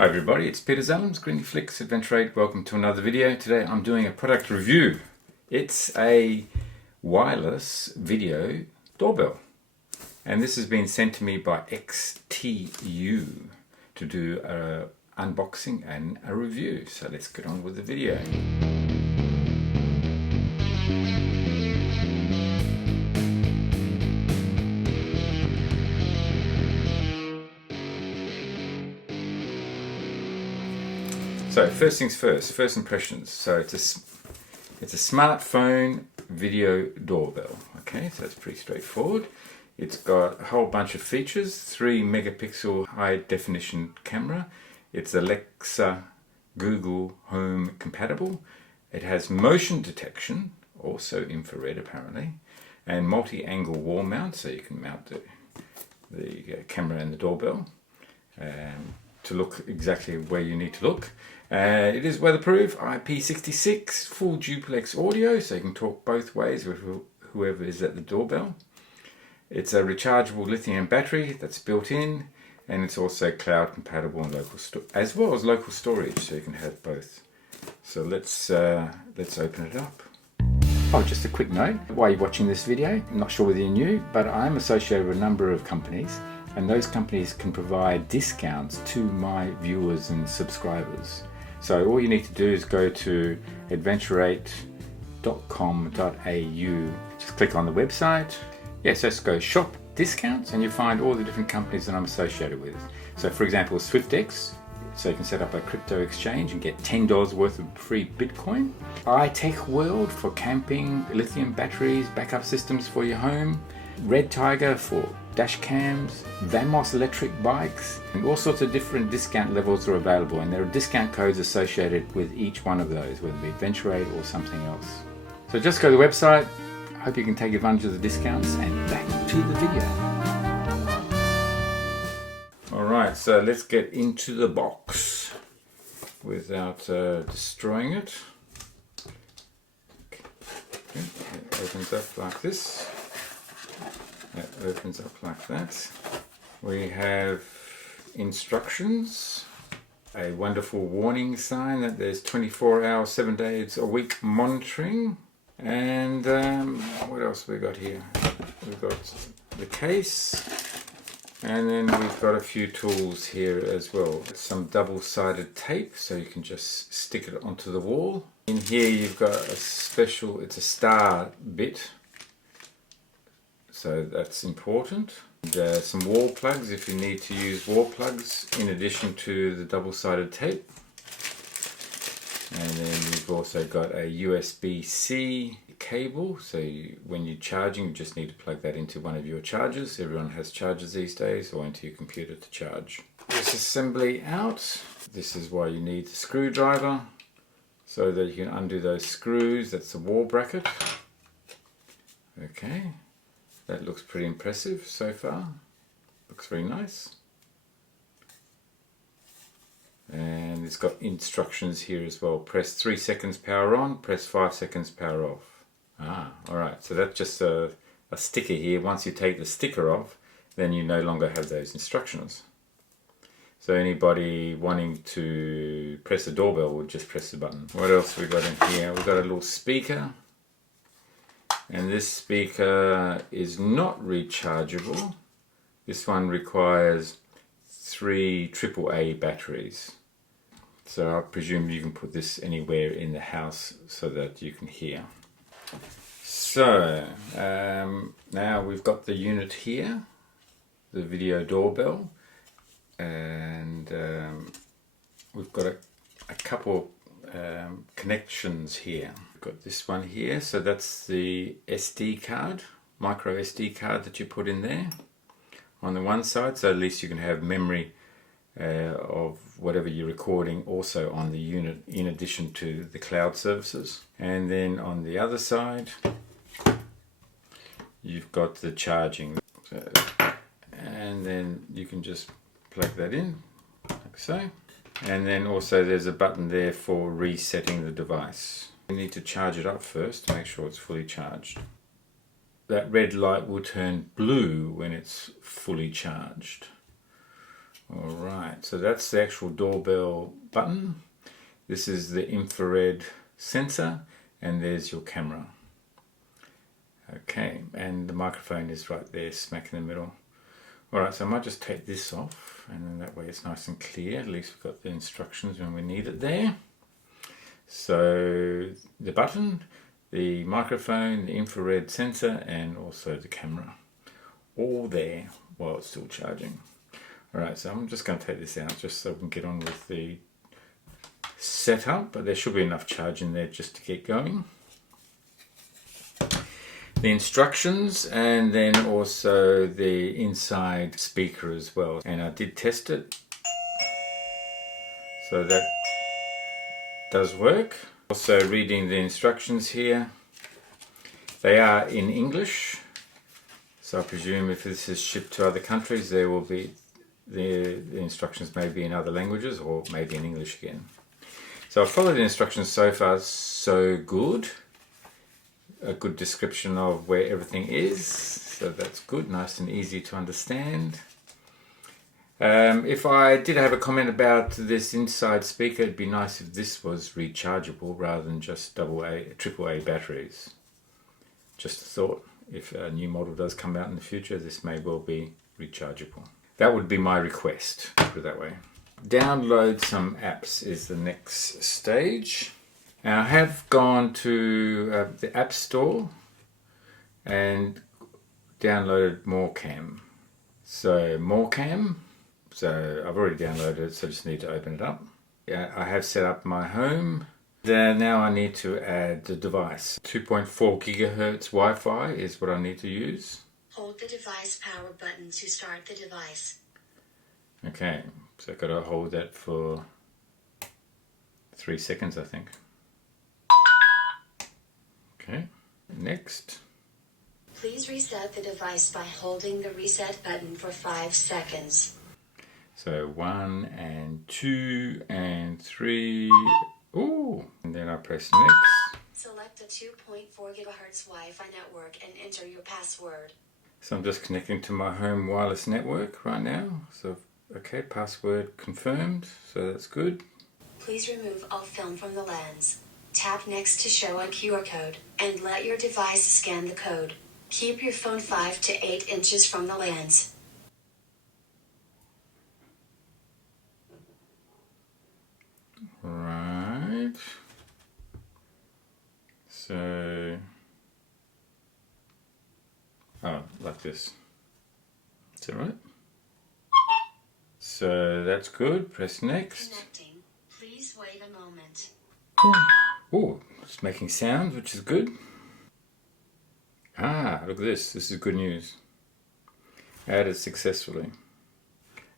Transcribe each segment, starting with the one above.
Hi everybody, it's Peter Zellums, Griniflix, Adventure 8. Welcome to another video. Today I'm doing a product review. It's a wireless video doorbell. And this has been sent to me by XTU to do an unboxing and a review. So let's get on with the video. So first things first, first impressions. So it's a smartphone video doorbell. Okay, so it's pretty straightforward. It's got a whole bunch of features, 3 megapixel high definition camera. It's Alexa, Google Home compatible. It has motion detection, also infrared apparently, and multi-angle wall mount, so you can mount the camera and the doorbell to look exactly where you need to look. It is weatherproof, IP66, full duplex audio, so you can talk both ways with whoever is at the doorbell. It's a rechargeable lithium battery that's built in, and it's also cloud compatible and local as well as local storage, so you can have both. So let's open it up. Oh, just a quick note while you're watching this video, I'm not sure whether you knew, but I'm associated with a number of companies, and those companies can provide discounts to my viewers and subscribers. So all you need to do is go to adventure8.com.au, just click on the website. Yes, just go shop discounts and you find all the different companies that I'm associated with. So for example, SwiftX, so you can set up a crypto exchange and get $10 worth of free Bitcoin. iTECHWORLD for camping, lithium batteries, backup systems for your home. REDTIGER for Dashcams, BOUNUS electric bikes, and all sorts of different discount levels are available, and there are discount codes associated with each one of those, whether it be Adventure 8 or something else. So just go to the website. I hope you can take advantage of the discounts, and back to the video. Alright, so let's get into the box without destroying it. Okay, it opens up like this. That opens up like that. We have instructions, a wonderful warning sign that there's 24-hour, 7 days a week monitoring, and what else we got here? We've got the case, and then we've got a few tools here as well. Some double-sided tape, so you can just stick it onto the wall. In here you've got a special, it's a star bit, so that's important. And, some wall plugs if you need to use wall plugs in addition to the double-sided tape. And then you've also got a USB-C cable, so when you're charging you just need to plug that into one of your chargers. Everyone has chargers these days, or into your computer to charge. This assembly out, this is why you need the screwdriver, so that you can undo those screws. That's the wall bracket. Okay. That looks pretty impressive so far. Looks very nice. And it's got instructions here as well. Press 3 seconds power on, press 5 seconds power off. Alright, so that's just a sticker here. Once you take the sticker off, then you no longer have those instructions. So anybody wanting to press the doorbell would just press the button. What else we got in here? We've got a little speaker. And this speaker is not rechargeable. This one requires 3 AAA batteries. So I presume you can put this anywhere in the house so that you can hear. So now we've got the unit here, the video doorbell, and we've got a couple connections here. Got this one here, so that's the SD card, micro SD card that you put in there on the one side, so at least you can have memory of whatever you're recording also on the unit in addition to the cloud services. And then on the other side you've got the charging, and then you can just plug that in like so, and then also there's a button there for resetting the device. You need to charge it up first to make sure it's fully charged. That red light will turn blue when it's fully charged. Alright, so that's the actual doorbell button. This is the infrared sensor, and there's your camera. Okay, and the microphone is right there, smack in the middle. Alright, so I might just take this off, and then that way it's nice and clear. At least we've got the instructions when we need it there. So the button, the microphone, the infrared sensor, and also the camera. All there while it's still charging. Alright, so I'm just going to take this out just so we can get on with the setup, but there should be enough charge in there just to get going. The instructions, and then also the inside speaker as well. And I did test it, so that does work. Also reading the instructions here. They are in English, so I presume if this is shipped to other countries, there will be the instructions may be in other languages or maybe in English again. So I followed the instructions so far, so good. A good description of where everything is, so that's good, nice and easy to understand. If I did have a comment about this inside speaker, it'd be nice if this was rechargeable rather than just AAA batteries. Just a thought, if a new model does come out in the future, this may well be rechargeable. That would be my request, put it that way. Download some apps is the next stage. Now, I have gone to the App Store and downloaded Morecam. So Morecam, so I've already downloaded it, so I just need to open it up. Yeah, I have set up my home. Then now I need to add the device. 2.4 gigahertz Wi-Fi is what I need to use. Hold the device power button to start the device. Okay, so I've got to hold that for 3 seconds, I think. Okay, next. Please reset the device by holding the reset button for 5 seconds. So 1 and 2 and 3. Ooh, and then I press next. Select a 2.4 gigahertz Wi-Fi network and enter your password. So I'm just connecting to my home wireless network right now. So, okay, password confirmed, so that's good. Please remove all film from the lens. Tap next to show a QR code, and let your device scan the code. Keep your phone 5 to 8 inches from the lens. Right. So, oh, like this. Is that right? So that's good. Press next. Connecting. Please wait a moment. Oh, it's making sounds, which is good. Ah, look at this. This is good news. Added successfully.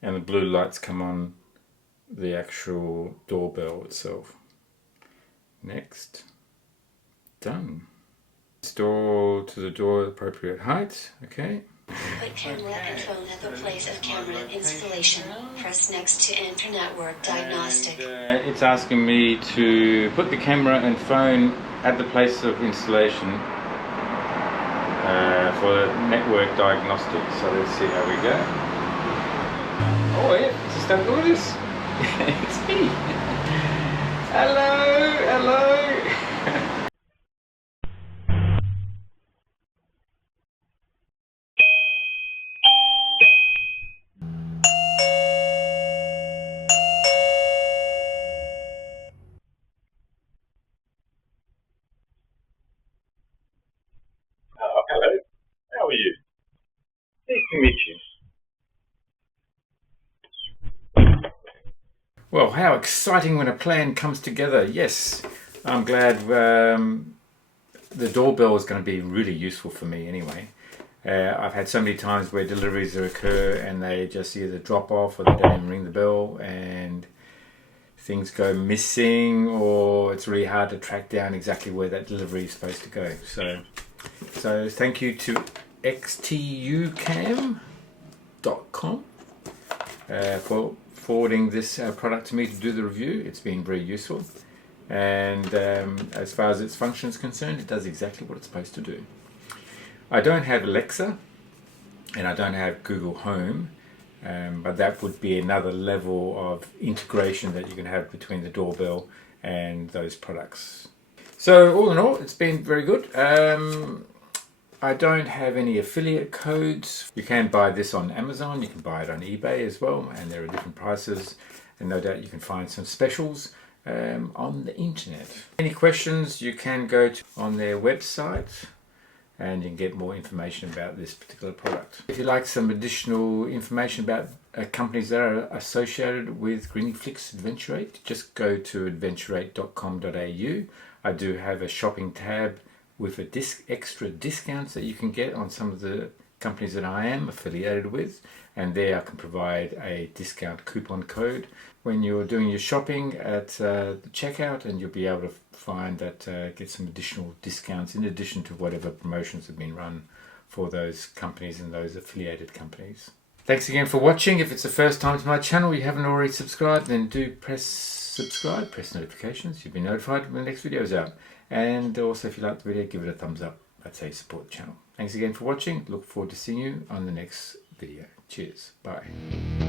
And the blue lights come on the actual doorbell itself. Next. Done. Install to the door appropriate height. Okay. Put camera and phone at the place of camera installation. Press next to enter network diagnostic. It's asking me to put the camera and phone at the place of installation for network diagnostic. So let's see how we go. Oh yeah, just don't look at this. It's me. Hello, hello. Hello, how are you? Nice to meet you. Well, how exciting when a plan comes together. Yes, I'm glad the doorbell is going to be really useful for me anyway. I've had so many times where deliveries occur and they just either drop off or they don't even ring the bell and things go missing, or it's really hard to track down exactly where that delivery is supposed to go. So thank you to XTUcam.com for forwarding this product to me to do the review. It's been very useful, and as far as its function is concerned, it does exactly what it's supposed to do. I don't have Alexa and I don't have Google Home, But that would be another level of integration that you can have between the Doorbell and those products. So all in all, it's been very good. I don't have any affiliate codes. You can buy this on Amazon, you can buy it on eBay as well, and there are different prices, and no doubt you can find some specials on the internet. Any questions, you can go on their website and you can get more information about this particular product. If you like some additional information about companies that are associated with Griniflix Adventure 8, just go to adventure8.com.au. I do have a shopping tab with extra discounts that you can get on some of the companies that I am affiliated with, and there I can provide a discount coupon code when you're doing your shopping at the checkout, and you'll be able to find that get some additional discounts in addition to whatever promotions have been run for those companies and those affiliated companies. Thanks again for watching. If it's the first time to my channel, you haven't already subscribed, then do press subscribe, press notifications. You'll be notified when the next video is out. And also, if you like the video, give it a thumbs up. That's how you support the channel. Thanks again for watching. Look forward to seeing you on the next video. Cheers. Bye.